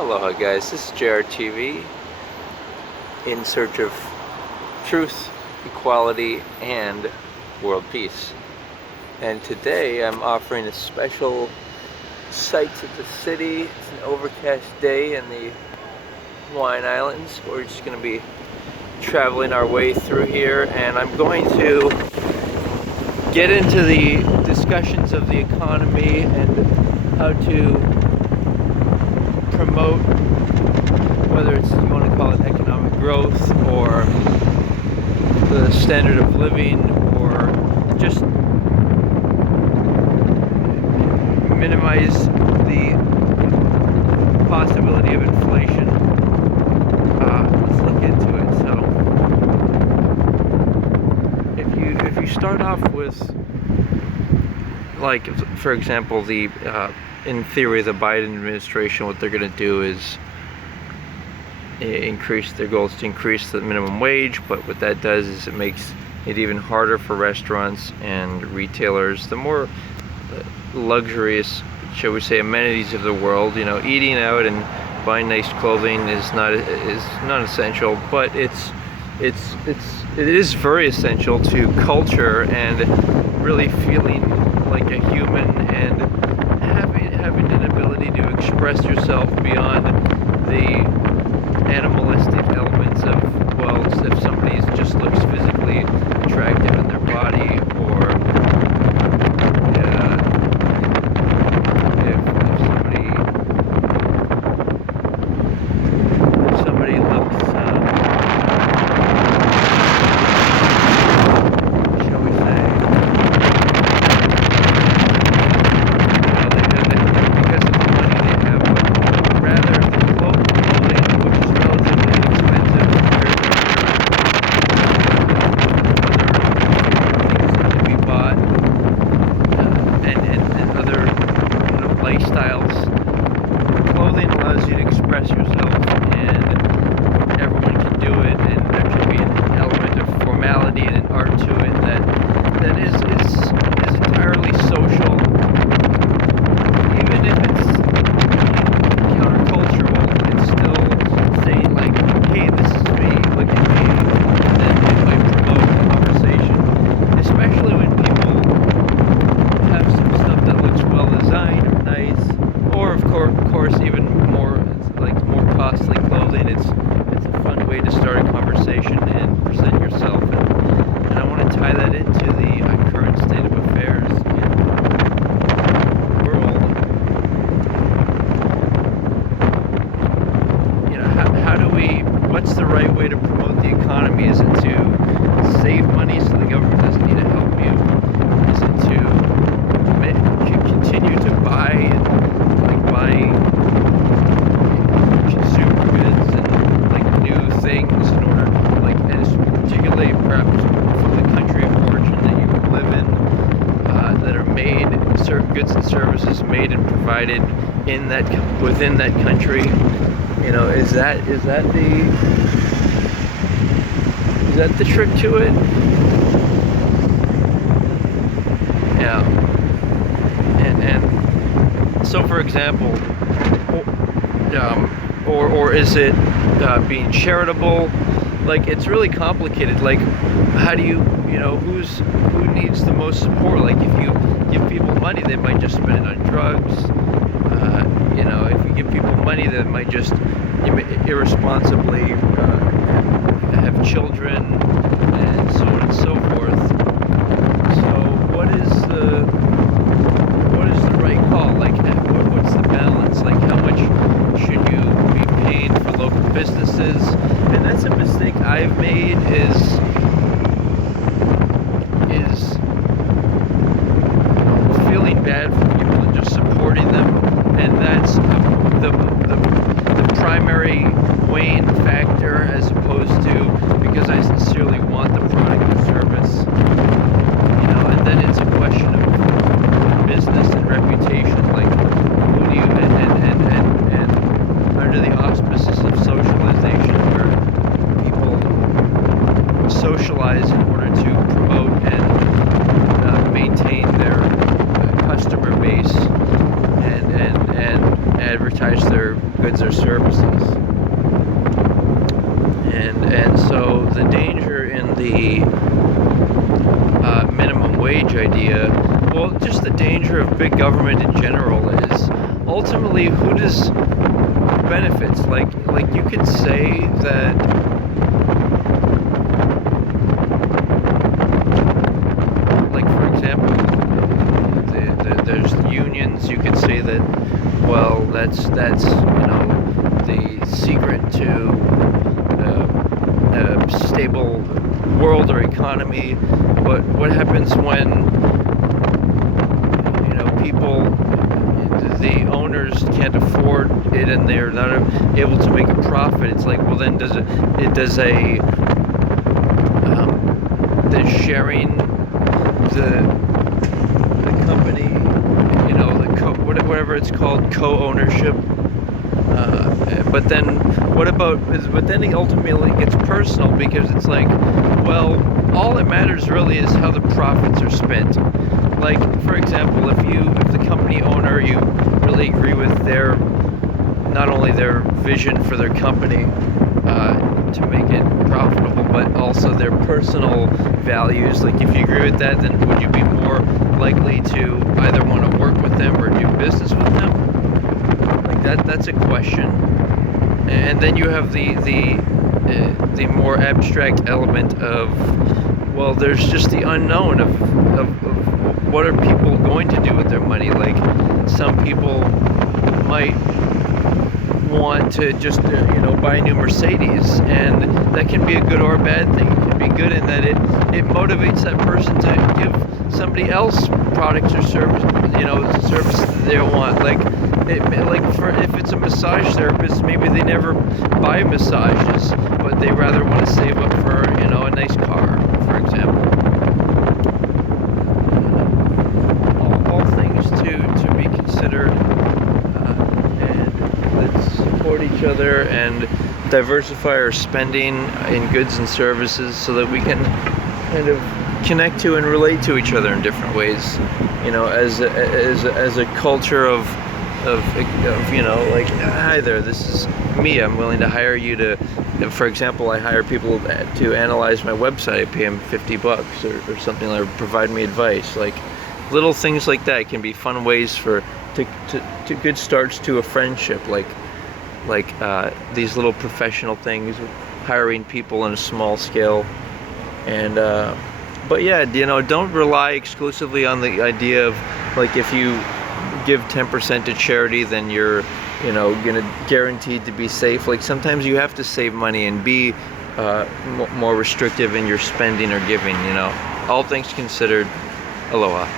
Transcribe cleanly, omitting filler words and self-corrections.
Aloha guys, this is JRTV in search of truth, equality, and world peace. And today I'm offering a special sights of the city. It's an overcast day in the Hawaiian Islands. We're just going to be traveling our way through here, and I'm going to get into the discussions of the economy and how to promote, whether it's, you want to call it economic growth or the standard of living, or just minimize the possibility of inflation. Let's look into it. So if you start off with, like, for example, the in theory, the Biden administration, what they're going to do is increase their goals to increase the minimum wage, but what that does is it makes it even harder for restaurants and retailers. The more luxurious, shall we say, amenities of the world, you know, eating out and buying nice clothing is not essential, but it is very essential to culture and really feeling like a human and having an ability to express yourself beyond the animalistic elements of, well, if somebody just looks physically attractive in their body, or if somebody looks, shall we say, because of the money they have, but rather the clothing, which is relatively inexpensive compared to other things that can be bought, and other, lifestyles. Clothing allows you to express yourself, and everyone can do it, and there can be an element of formality and an art to it that is entirely social, even if it's countercultural. It's still saying, like, hey, this is me, look at me, and then it might promote the conversation, especially when people have some stuff that looks well designed or nice, or of course even more, like, more costly clothing. It's a fun way to start a conversation and present yourself, and I want to tie that into the current state of affairs in the world. You know, how do we, what's the right way to promote the economy? Is it to save money so the government doesn't need to help you? Is it to continue to buy consumer goods and, like, new things in order, like, and particularly perhaps from the country of origin that you live in, that are made, certain goods and services made and provided in that, within that country? You know, is that the trick to it? Yeah. And so, for example, or is it being charitable? Like, it's really complicated. Like, how do you know, who needs the most support? Like, if you give people money, they might just spend it on drugs. You know, if you give people money, they might just irresponsibly have children, and so on and so forth. So what is the right call? Like, what's the balance? Like, how much should you be paying for local businesses? And that's a mistake I've made, is feeling bad for people and just supporting them, and that's the primary weighing factor, as opposed to because I sincerely want the product or service. You know, and then it's a question of business and reputation. Like, who do you, and under the auspices of socialization, where people socialize in order to promote and maintain their customer base, and advertise their goods or services. And so the danger in the minimum wage idea, well, just the danger of big government in general is ultimately who does benefits. Like you could say that for example, there's unions. You could say that, well, that's the secret to a stable world or economy. But what happens when people, the owners can't afford it and they're not able to make a profit? It's like, well, then does sharing the company, whatever it's called, co-ownership. But then what about? But then it ultimately gets personal, because it's like, well, all that matters really is how the profits are spent. Like, for example, if the company owner, you really agree with not only their vision for their company to make it profitable, but also their personal values. Like, if you agree with that, then would you be more likely to either want to work with them or do business with them? Like that's a question. And then you have the more abstract element of, well, there's just the unknown of what are people going to do with their money. Like, some people might want to just buy a new Mercedes, and that can be a good or a bad thing. It can be good in that it motivates that person to give somebody else products or service that they don't want. If it's a massage therapist, maybe they never buy massages, but they rather want to save up for a nice car, for example. All things to be considered, and let's support each other and diversify our spending in goods and services so that we can kind of connect to and relate to each other in different ways. As a culture of like, hi there, this is me. I'm willing to hire you to, for example, I hire people to analyze my website. I pay them $50 or something, or provide me advice. Like, little things like that can be fun ways to good starts to a friendship. Like these little professional things, hiring people on a small scale. And but yeah, don't rely exclusively on the idea of, like, if you give 10% to charity, then you're gonna guaranteed to be safe. Like, sometimes you have to save money and be more restrictive in your spending or giving. All things considered, aloha.